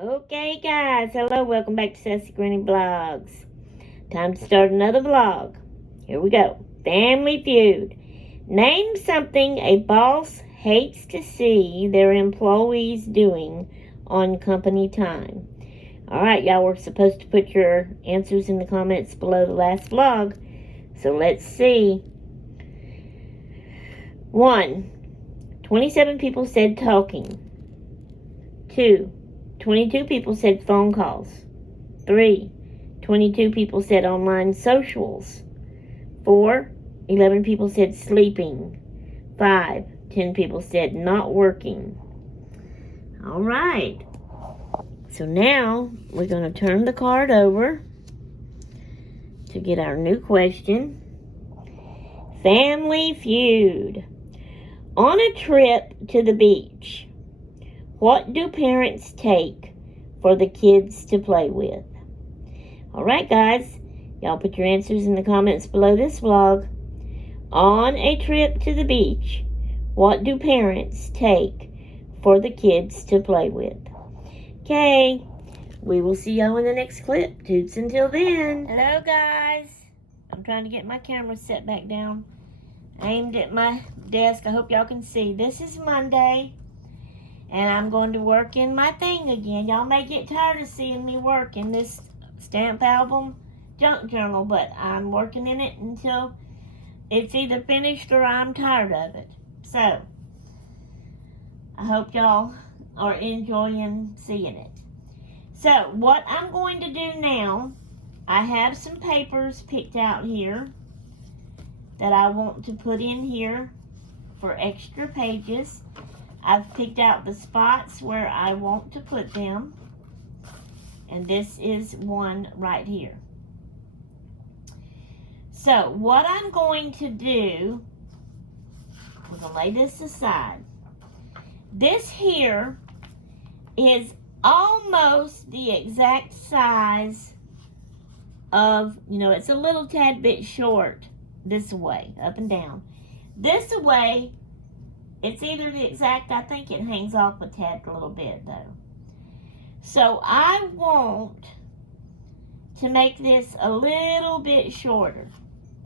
Okay, guys. Hello. Welcome back to Sassy Granny Vlogs. Time to start another vlog. Here we go. Family Feud. Name something a boss hates to see their employees doing on company time. Alright, y'all. We're supposed to put your answers in the comments below the last vlog. So let's see. 1. 27 people said talking. 2. 22 people said phone calls. 3. 22 people said online socials. 4. 11 people said sleeping. 5. 10 people said not working. Alright. So now we're going to turn the card over to get our new question. Family Feud. On a trip to the beach, what do parents take for the kids to play with? Alright, guys. Y'all put your answers in the comments below this vlog. On a trip to the beach, what do parents take for the kids to play with? Okay. We will see y'all in the next clip. Toots until then. Hello, guys. I'm trying to get my camera set back down. Aimed at my desk. I hope y'all can see. This is Monday. And I'm going to work in my thing again. Y'all may get tired of seeing me work in this stamp album junk journal, but I'm working in it until it's either finished or I'm tired of it. So, I hope y'all are enjoying seeing it. So, what I'm going to do now, I have some papers picked out here that I want to put in here for extra pages. I've picked out the spots where I want to put them. And this is one right here. So, what I'm going to do, we're going to lay this aside. This here is almost the exact size of, it's a little tad bit short this way, up and down. This way, it's either the exact, I think it hangs off a tad a little bit though. So I want to make this a little bit shorter.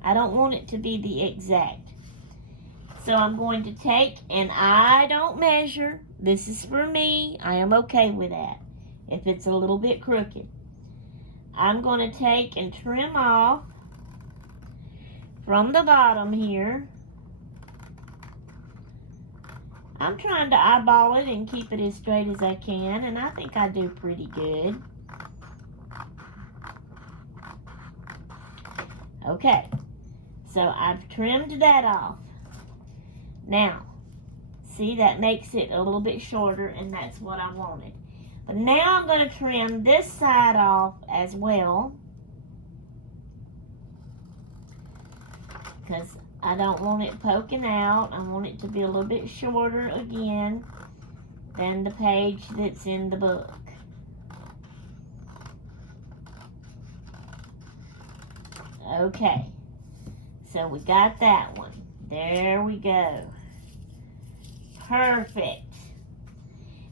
I don't want it to be the exact. So I'm going to take, and I don't measure. This is for me. I am okay with that. If it's a little bit crooked. I'm going to take and trim off from the bottom here. I'm trying to eyeball it and keep it as straight as I can, and I think I do pretty good. Okay, so I've trimmed that off. Now, see, that makes it a little bit shorter, and that's what I wanted. But now I'm going to trim this side off as well, because I don't want it poking out. I want it to be a little bit shorter again than the page that's in the book. Okay, so we got that one. There we go. Perfect.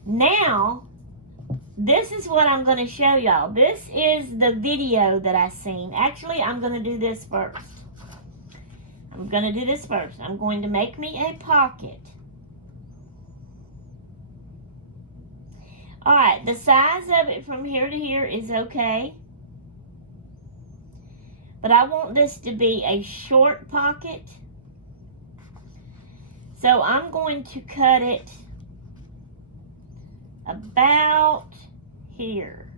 Now, this is what I'm going to show y'all. This is the video that I seen. Actually, I'm going to do this first. I'm going to do this first. I'm going to make me a pocket. Alright, the size of it from here to here is okay. But I want this to be a short pocket. So I'm going to cut it about here.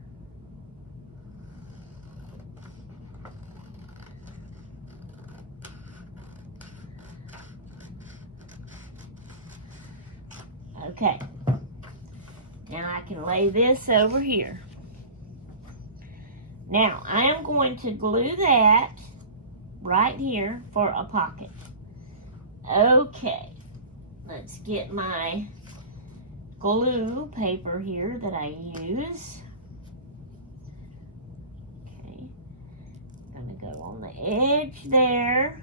Okay. Now I can lay this over here. Now I am going to glue that right here for a pocket. Okay. Let's get my glue paper here that I use. Okay. I'm going to go on the edge there.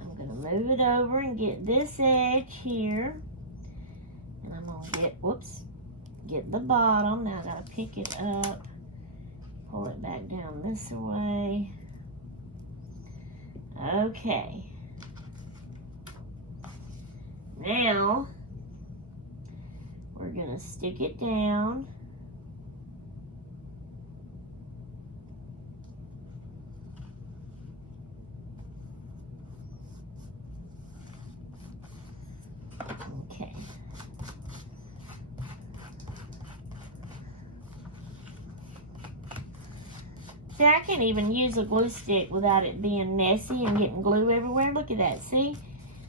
I'm going to move it over and get this edge here. And I'm going to get, whoops, get the bottom. Now I gotta pick it up, pull it back down this way. Okay. Now we're gonna stick it down. Okay. See, I can't even use a glue stick without it being messy and getting glue everywhere. Look at that, see?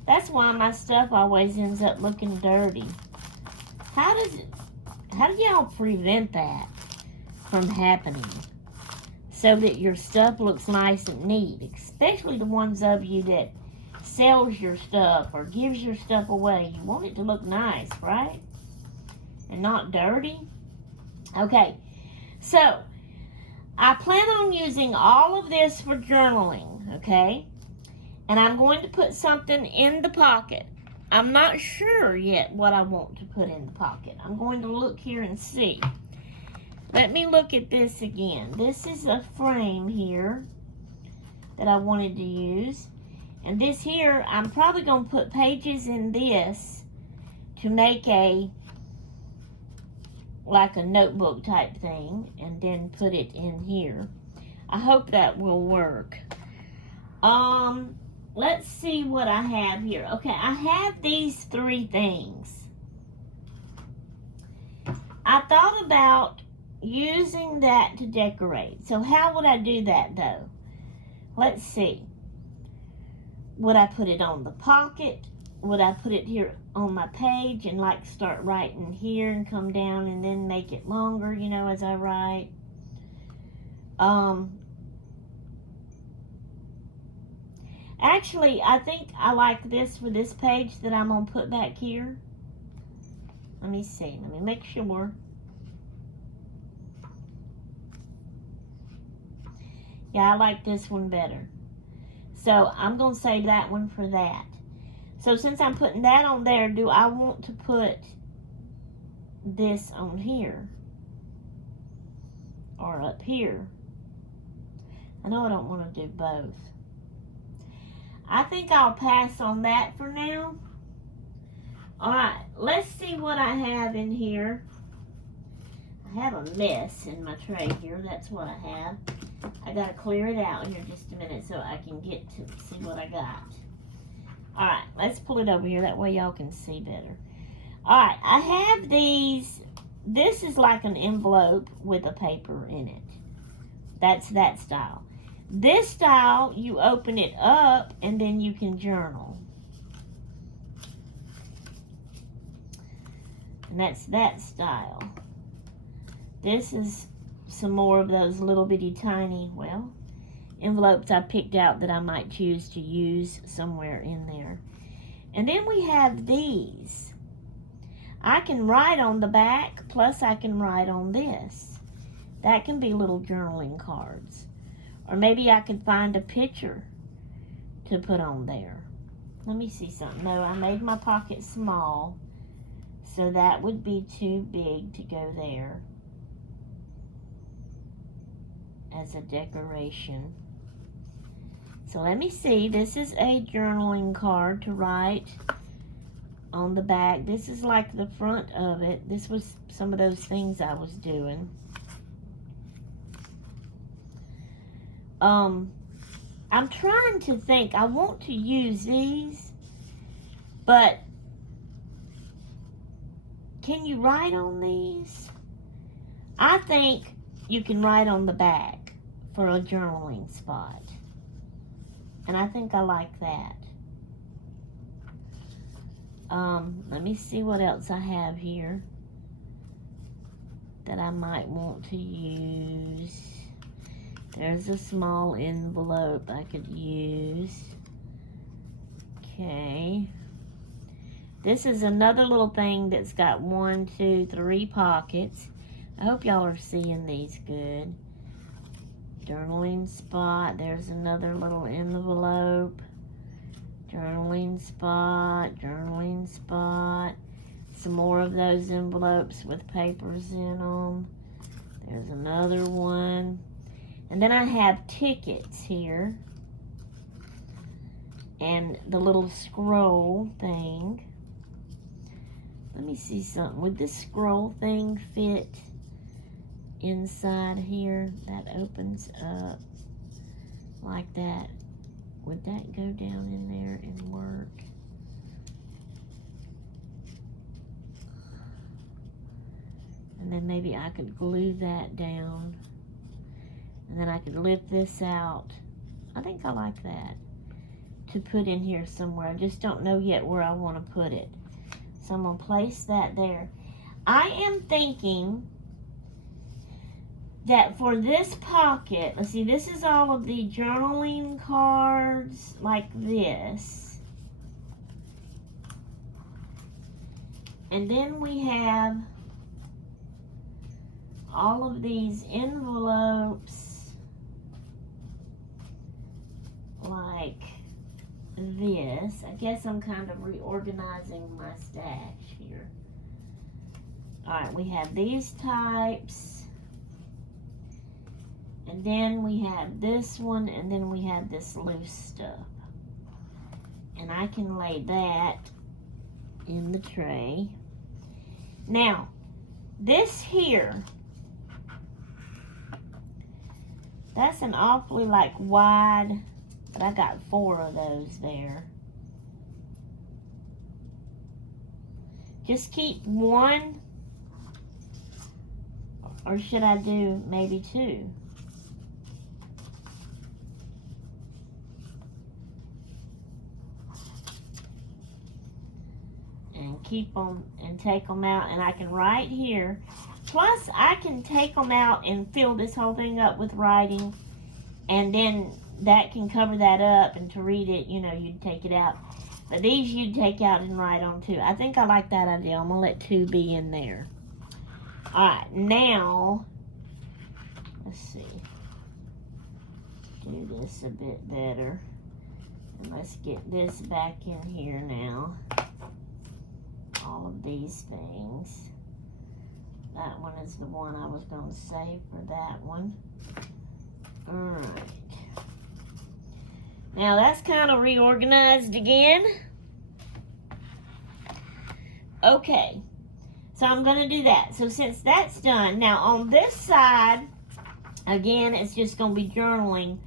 That's why my stuff always ends up looking dirty. How do y'all prevent that from happening so that your stuff looks nice and neat? Especially the ones of you that sells your stuff or gives your stuff away. You want it to look nice, right? And not dirty. Okay, so I plan on using all of this for journaling, okay? And I'm going to put something in the pocket. I'm not sure yet what I want to put in the pocket. I'm going to look here and see. Let me look at this again. This is a frame here that I wanted to use. And this here, I'm probably going to put pages in this to make like a notebook type thing, and then put it in here. I hope that will work. Let's see what I have here. Okay, I have these 3 things. I thought about using that to decorate. So how would I do that though? Let's see. Would I put it on the pocket? Would I put it here on my page and like start writing here and come down and then make it longer, you know, as I write? Actually, I think I like this for this page that I'm going to put back here. Let me see. Let me make sure. Yeah, I like this one better. So I'm going to save that one for that. So since I'm putting that on there, do I want to put this on here? Or up here? I know I don't want to do both. I think I'll pass on that for now. Alright, let's see what I have in here. I have a mess in my tray here. That's what I have. I gotta clear it out here just a minute so I can get to see what I got. Alright, let's pull it over here. That way y'all can see better. Alright, I have these. This is like an envelope with a paper in it. That's that style. This style, you open it up and then you can journal. And that's that style. This is some more of those little bitty tiny, well, envelopes I picked out that I might choose to use somewhere in there. And then we have these. I can write on the back, plus I can write on this. That can be little journaling cards. Or maybe I could find a picture to put on there. Let me see something. No, I made my pocket small, so that would be too big to go there as a decoration. So let me see. This is a journaling card to write on the back. This is like the front of it. This was some of those things I was doing. I'm trying to think. I want to use these, but can you write on these? I think you can write on the back for a journaling spot. And I think I like that. Let me see what else I have here that I might want to use. There's a small envelope I could use. Okay. This is another little thing that's got 1, 2, 3 pockets. I hope y'all are seeing these good. Journaling spot. There's another little envelope. Journaling spot. Journaling spot. some more of those envelopes with papers in them. There's another one. And then I have tickets here. And the little scroll thing. Let me see something. Would this scroll thing fit inside here? That opens up like that. Would that go down in there and work? And then maybe I could glue that down. And then I could lift this out. I think I like that. To put in here somewhere. I just don't know yet where I want to put it. So I'm going to place that there. I am thinking that for this pocket, let's see, this is all of the journaling cards like this. And then we have all of these envelopes like this. I guess I'm kind of reorganizing my stash here. Alright, we have these types. And then we have this one, and then we have this loose stuff. And I can lay that in the tray. Now, this here, that's an awfully like wide, but I got 4 of those there. Just keep 1, or should I do maybe 2? And keep them and take them out, and I can write here. Plus, I can take them out and fill this whole thing up with writing, and then that can cover that up, and to read it, you know, you'd take it out. But these you'd take out and write on too. I think I like that idea. I'm going to let 2 be in there. Alright, now, let's see. Do this a bit better. And let's get this back in here now. All of these things. That one is the one I was going to save for that one. Alright. Now that's kind of reorganized again. Okay. So I'm going to do that. So since that's done, now on this side, again, it's just going to be journaling.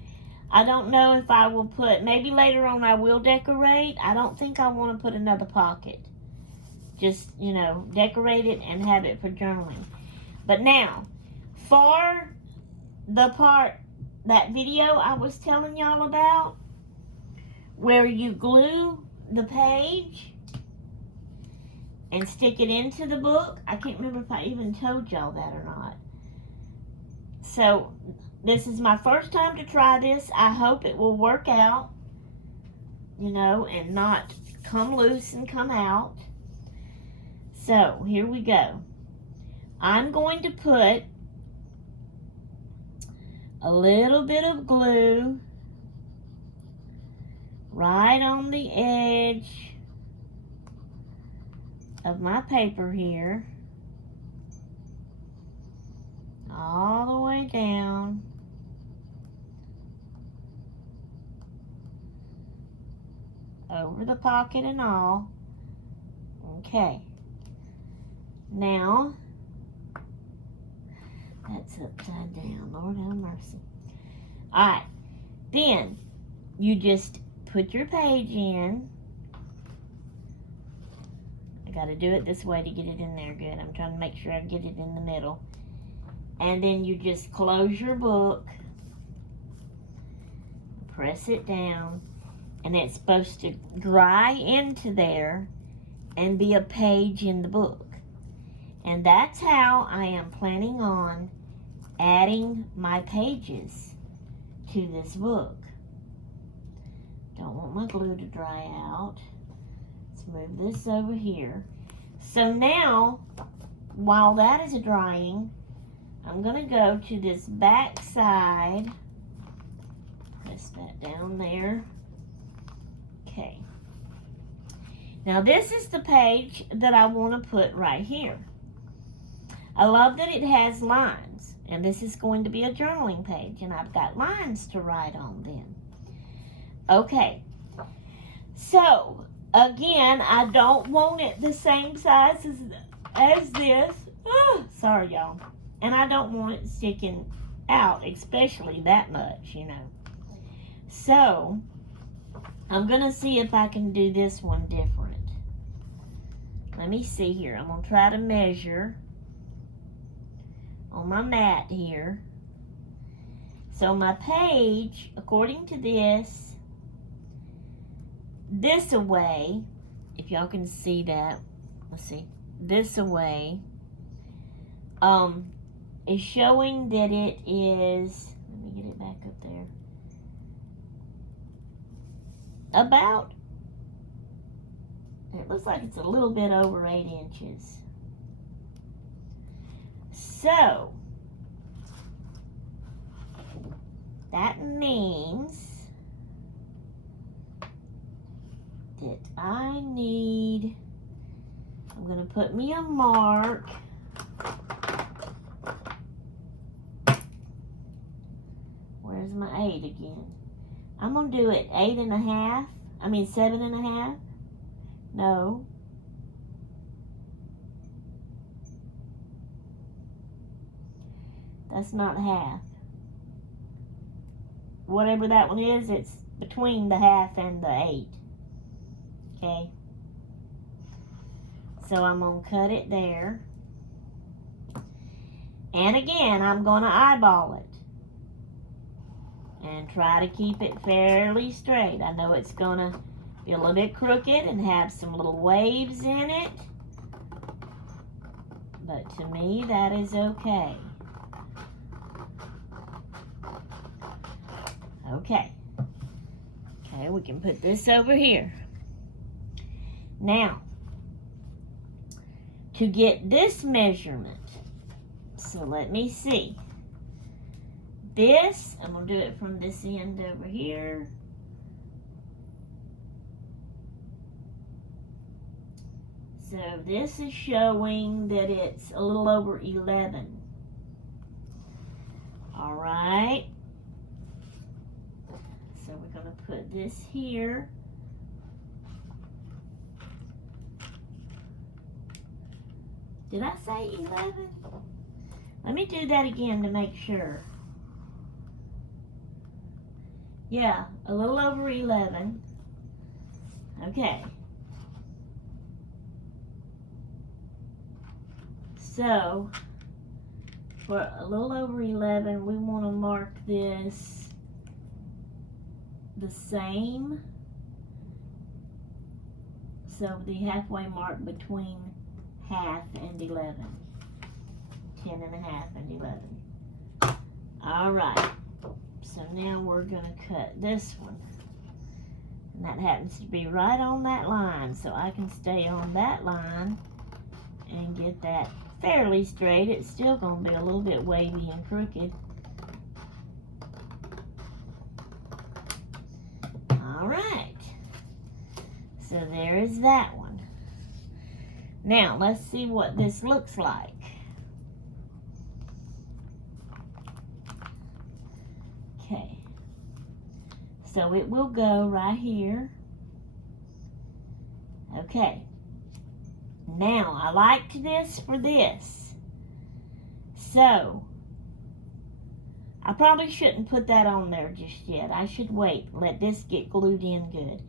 I don't know if I will put, maybe later on I will decorate. I don't think I want to put another pocket. Just, you know, decorate it and have it for journaling. But now, for the part, that video I was telling y'all about, where you glue the page and stick it into the book. I can't remember if I even told y'all that or not. So, this is my first time to try this. I hope it will work out, you know, and not come loose and come out. So, here we go. I'm going to put a little bit of glue right on the edge of my paper here. All the way down. Over the pocket and all. Okay. Now, that's upside down. Lord have mercy. Alright. Then, you just put your page in. I gotta do it this way to get it in there good. I'm trying to make sure I get it in the middle. And then you just close your book. Press it down. And it's supposed to dry into there and be a page in the book. And that's how I am planning on adding my pages to this book. Don't want my glue to dry out. Let's move this over here. So now, while that is drying, I'm going to go to this back side. Press that down there. Okay. Now this is the page that I want to put right here. I love that it has lines, and this is going to be a journaling page, and I've got lines to write on then. Okay, so again, I don't want it the same size as this. Sorry, y'all. And I don't want it sticking out, especially that much, you know. So, I'm going to see if I can do this one different. Let me see here. I'm going to try to measure on my mat here. So my page, according to this away, if y'all can see that, let's see, this away, is showing that it is, let me get it back up there, about, it looks like it's a little bit over 8 inches. So, that means that I need, I'm going to put me a mark. Where's my 8 again? I'm going to do it 8.5. I mean 7.5. No. That's not half. Whatever that one is, it's between the half and the 8. Okay. So I'm going to cut it there. And again, I'm going to eyeball it. And try to keep it fairly straight. I know it's going to be a little bit crooked and have some little waves in it. But to me, that is okay. Okay. Okay, we can put this over here. Now, to get this measurement, so let me see. This, I'm going to do it from this end over here. So this is showing that it's a little over 11. All right. So we're going to put this here. Did I say 11? Let me do that again to make sure. Yeah, a little over 11. Okay. So, for a little over 11, we want to mark this the same. So, the halfway mark between half and 11. 10.5 and 11. All right. So now we're going to cut this one. And that happens to be right on that line. So I can stay on that line and get that fairly straight. It's still going to be a little bit wavy and crooked. All right. So there is that one. Now let's see what this looks like. Okay, so it will go right here. Okay, now I liked this for this. So, I probably shouldn't put that on there just yet. I should wait, let this get glued in good.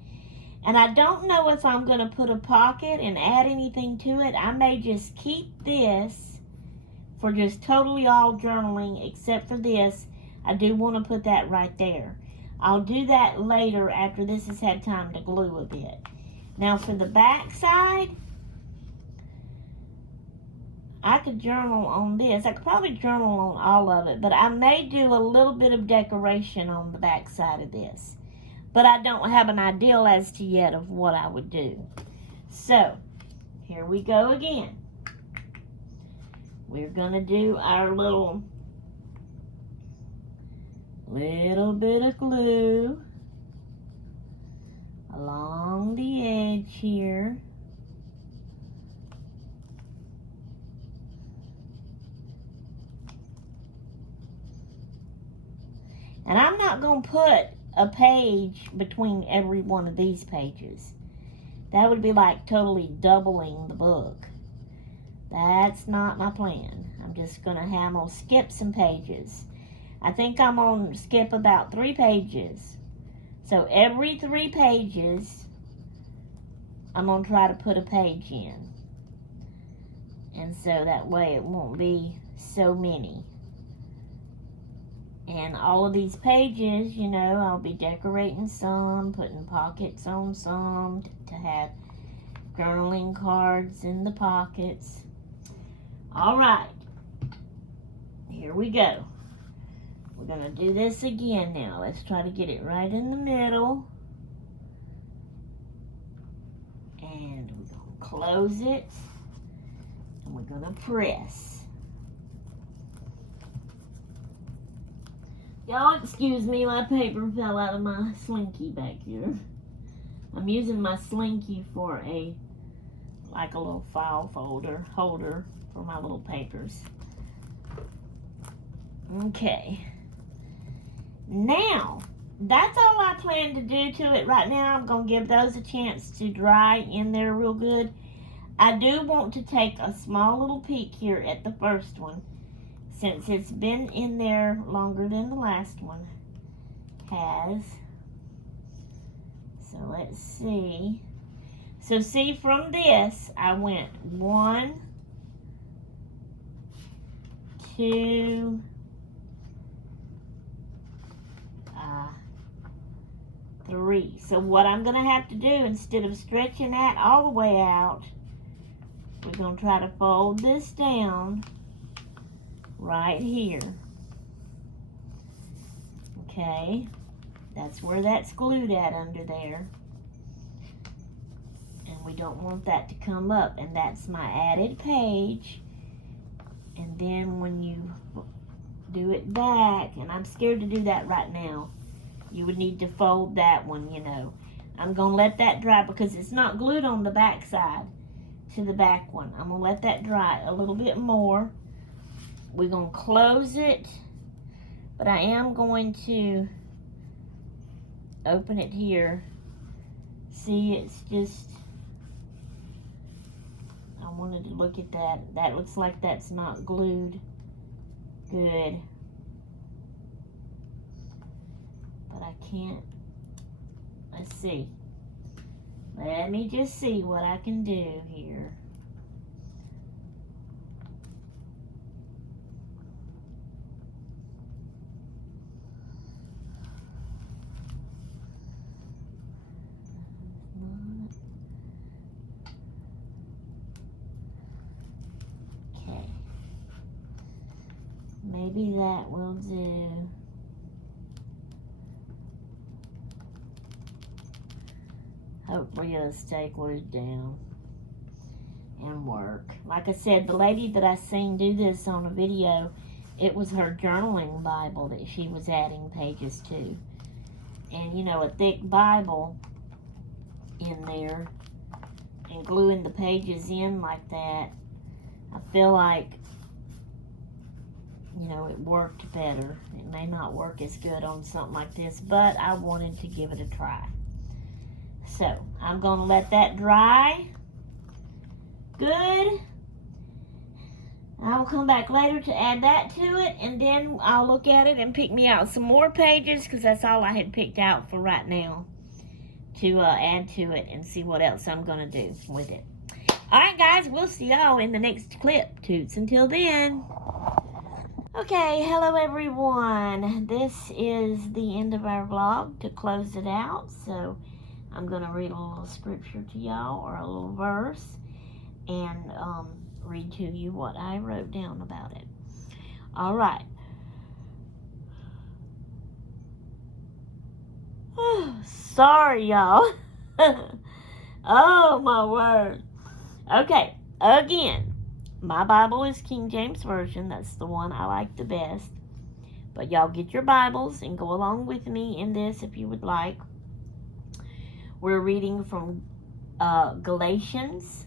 And I don't know if I'm going to put a pocket and add anything to it. I may just keep this for just totally all journaling except for this. I do want to put that right there. I'll do that later after this has had time to glue a bit. Now for the back side, I could journal on this. I could probably journal on all of it, but I may do a little bit of decoration on the back side of this. But I don't have an idea as to yet of what I would do. So, here we go again. We're going to do our little bit of glue along the edge here. And I'm not going to put a page between every one of these pages. That would be like totally doubling the book. That's not my plan. I'm just going to have them skip some pages. I think I'm going to skip about 3 pages. So every 3 pages, I'm going to try to put a page in. And so that way it won't be so many. And all of these pages, you know, I'll be decorating some, putting pockets on some to have journaling cards in the pockets. All right, here we go. We're going to do this again now. Let's try to get it right in the middle. And we're going to close it. And we're going to press. Y'all excuse me, my paper fell out of my slinky back here. I'm using my slinky for like a little file holder for my little papers. Okay. Now, that's all I plan to do to it right now. I'm going to give those a chance to dry in there real good. I do want to take a small little peek here at the first one, since it's been in there longer than the last one has. So let's see. So see, from this, I went 1, 2, 3. So what I'm going to have to do, instead of stretching that all the way out, we're going to try to fold this down right here. Okay, that's where that's glued at under there. And we don't want that to come up. And that's my added page. And then when you do it back, and I'm scared to do that right now, you would need to fold that one, you know. I'm going to let that dry because it's not glued on the back side to the back one. I'm going to let that dry a little bit more. We're going to close it, but I am going to open it here. See, it's just, I wanted to look at that. That looks like that's not glued good. But I can't, let's see. Let me just see what I can do here. Maybe that will do. Hopefully it'll stay glued down and work. Like I said, the lady that I seen do this on a video, it was her journaling Bible that she was adding pages to. And you know, a thick Bible in there and gluing the pages in like that, I feel like, you know, it worked better. It may not work as good on something like this, but I wanted to give it a try. So, I'm going to let that dry. Good. I'll come back later to add that to it, and then I'll look at it and pick me out some more pages, because that's all I had picked out for right now to add to it and see what else I'm going to do with it. Alright guys, we'll see y'all in the next clip. Toots until then. Okay, hello everyone. This is the end of our vlog to close it out. So I'm going to read a little scripture to y'all, or a little verse, and read to you what I wrote down about it. Alright. Sorry, y'all. Oh, my word. Okay, again. My Bible is King James Version. That's the one I like the best. But y'all get your Bibles and go along with me in this if you would like. We're reading from Galatians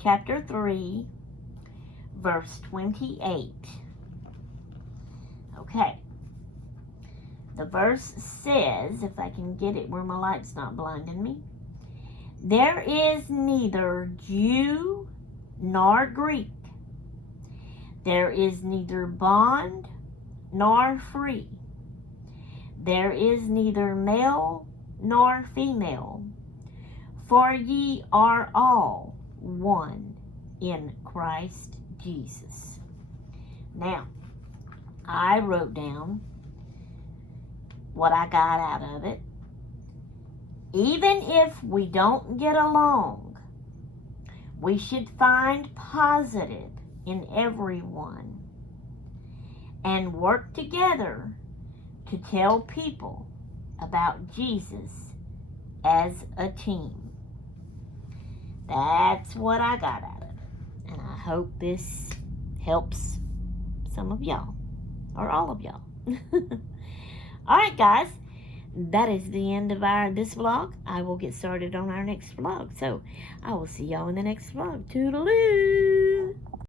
chapter 3, verse 28. Okay. The verse says, if I can get it where my light's not blinding me, there is neither Jew nor Greek. There is neither bond nor free. There is neither male nor female, for ye are all one in Christ Jesus. Now, I wrote down what I got out of it. Even if we don't get along, we should find positive in everyone and work together to tell people about Jesus as a team. That's what I got out of it. And I hope this helps some of y'all, or all of y'all. Alright guys, that is the end of this vlog. I will get started on our next vlog. So, I will see y'all in the next vlog. Toodaloo!